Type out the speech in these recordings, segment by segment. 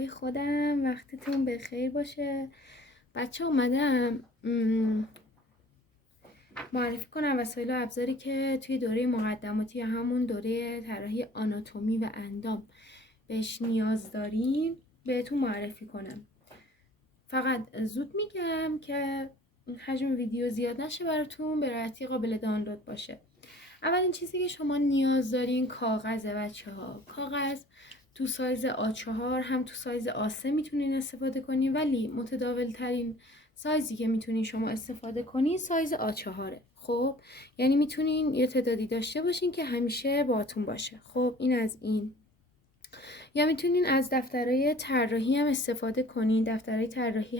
های خودم، وقتتون بخیر باشه. بچه اومدم معرفی کنم وسایل و ابزاری که توی دوره مقدماتی یا همون دوره طراحی آناتومی و اندام بهش نیاز دارین بهتون معرفی کنم. فقط زود میگم که حجم ویدیو زیاد نشه براتون، به راحتی قابل دانلود باشه. اولین چیزی که شما نیاز دارین کاغذه بچه ها. کاغذ تو سایز A4 هم تو سایز A3 میتونین استفاده کنین، ولی متداول ترین سایزی که میتونین شما استفاده کنین سایز A4. خب یعنی میتونین یه تعدادی داشته باشین که همیشه باتون باشه. خب این از این. یا میتونین از دفترهای طراحی هم استفاده کنین. دفترهای طراحی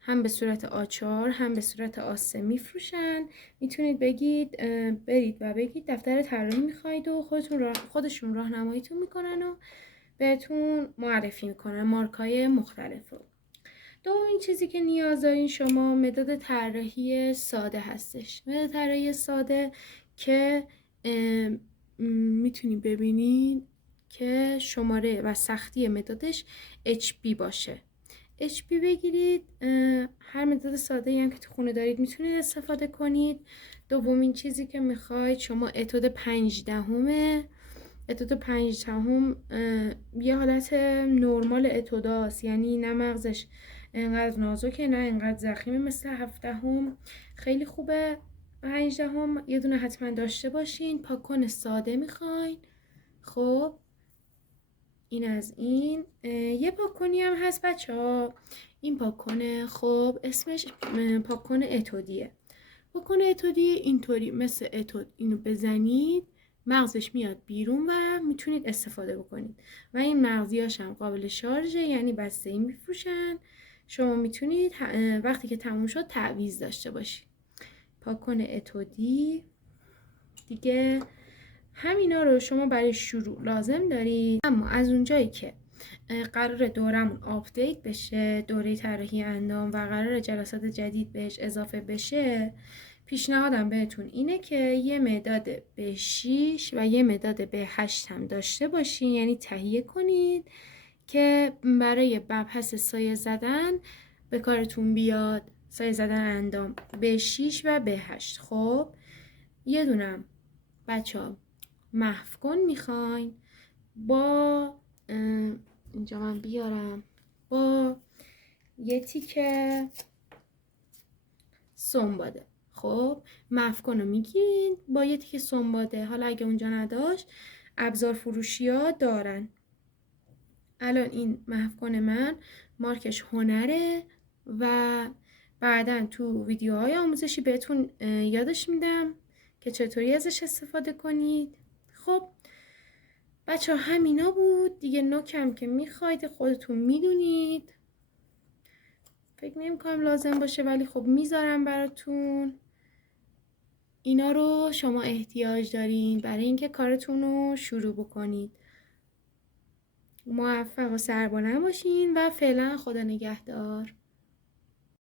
هم به صورت A4 هم به صورت A3 میفروشن. میتونید برید و بگید دفتر طراحی میخواید و خودشون راهنماییتون میکنن و بهتون معرفی میکنن مارکای مختلف رو. دومین چیزی که نیاز دارین شما مداد طراحی ساده هستش. مداد طراحی ساده که میتونید ببینین که شماره و سختی مدادش HB باشه. HB بگیرید. هر مداد ساده هم که تو خونه دارید میتونید استفاده کنید. دومین چیزی که میخواید شما اتود 5/10. اتود 5/10 یه حالت نرمال اتوداست، یعنی نه مغزش انقدر نازکه نه انقدر ضخیمه مثل 7/10. خیلی خوبه. 5/10 یه دونه حتما داشته باشین. پاکن ساده میخواین. خب این از این. یه پاکونی هم هست بچه ها. این پاکونه خب اسمش پاکون اتودیه. پاکون اتودی اینطوری مثل اتود اینو بزنید مغزش میاد بیرون و میتونید استفاده بکنید و این مغزیاش هم قابل شارژه، یعنی بسته‌ای میفروشن. شما میتونید وقتی که تموم شد تعویض داشته باشید. پاکون اتودی دیگه همینا رو شما برای شروع لازم دارید. اما از اونجایی که قرار دورمون آپدیت بشه، دوره طراحی اندام، و قرار جلسات جدید بهش اضافه بشه، پیشنهادم بهتون اینه که یه مداد به 6 و یه مداد به 8 هم داشته باشین، یعنی تهیه کنید که برای مبحث سایه زدن به کارتون بیاد. سایه زدن اندام به 6 و به 8. خب یه دونم بچه ها محو کن میخواین با اینجا من بیارم با یه تیکه سنباده. خب محو کن رو میگیرین با یه تیکه سنباده. حالا اگه اونجا نداشت ابزار فروشی ها دارن. الان این محو کن من مارکش هنره و بعدن تو ویدیوهای آموزشی بهتون یادش میدم که چطوری ازش استفاده کنید. خب بچه همینا بود دیگه. نکم که میخواید خودتون میدونید. فکر نمی‌کنم لازم باشه ولی خب میذارم براتون. اینا رو شما احتیاج دارین برای اینکه کارتون رو شروع بکنید. موفق و سربلند باشین و فعلا خدا نگهدار.